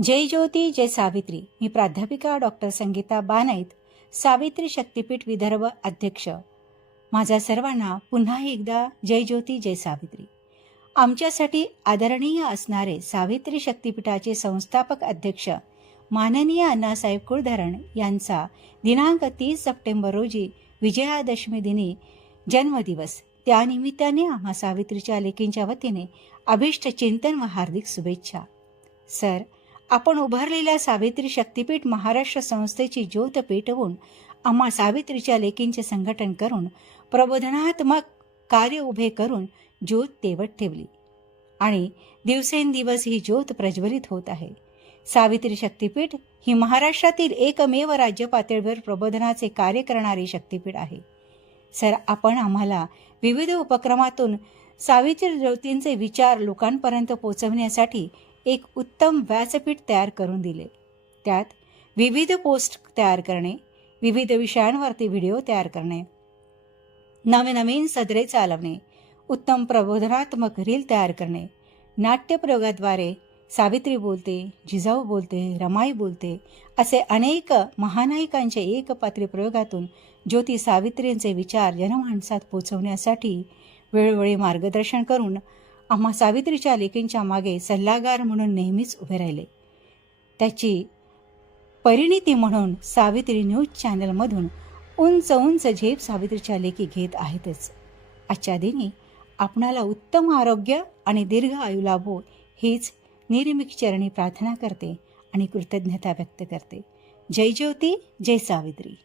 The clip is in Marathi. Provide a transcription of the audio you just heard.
जय ज्योती जय सावित्री. मी प्राध्यापिका डॉक्टर संगीता बानाईत सावित्री शक्तीपीठ विदर्भ अध्यक्ष. माझ्या सर्वांना पुन्हा एकदा जय ज्योती जय सावित्री. आमच्यासाठी आदरणीय असणारे सावित्री शक्तीपीठाचे संस्थापक अध्यक्ष माननीय अण्णासाहेब कुळधरण यांचा दिनांक तीस सप्टेंबर रोजी विजयादशमी दिनी जन्मदिवस. त्यानिमित्ताने आम्हा सावित्रीच्या लेखींच्या वतीने अभिष्ट चिंतन व हार्दिक शुभेच्छा. सर आपण उभारलेल्या सावित्री शक्तीपीठ महाराष्ट्र संस्थेची ज्योत पेटवून आम्हा सावित्रीच्या लेकींचे संघटन करून प्रबोधनात्मक कार्य उभे करून ज्योत तेवत ठेवली. आणि दिवसेंदिवस ही ज्योत प्रज्वलित होत आहे. सावित्री शक्तीपीठ ही महाराष्ट्रातील एकमेव राज्य पातळीवर प्रबोधनाचे कार्य करणारी शक्तीपीठ आहे. सर आपण आम्हाला विविध उपक्रमातून सावित्री ज्योतींचे विचार लोकांपर्यंत पोचवण्यासाठी एक उत्तम व्यासपीठ तयार करून दिले. त्यात विविध पोस्ट तयार करणे विविध विषयांवरती व्हिडिओ तयार करणे नवनवीन सदरे चालवणे उत्तम प्रबोधनात्मक रील तयार करणे नाट्यप्रयोगाद्वारे सावित्री बोलते जिजाऊ बोलते रमाई बोलते असे अनेक महानायिकांच्या एकपात्री प्रयोगातून ज्योती सावित्रींचे विचार जनमाणसात पोचवण्यासाठी वेळोवेळी मार्गदर्शन करून आम्हा सावित्रीच्या लेकींच्या मागे सल्लागार म्हणून नेहमीच उभे राहिले. त्याची परिणिती म्हणून सावित्री न्यूज चॅनलमधून उंच उंच झेप सावित्रीच्या लेखी घेत आहेतच. आजच्या दिनी आपणाला उत्तम आरोग्य आणि दीर्घ आयु लाभो हीच निर्मिक चरणी प्रार्थना करते आणि कृतज्ञता व्यक्त करते. जय ज्योती जय सावित्री.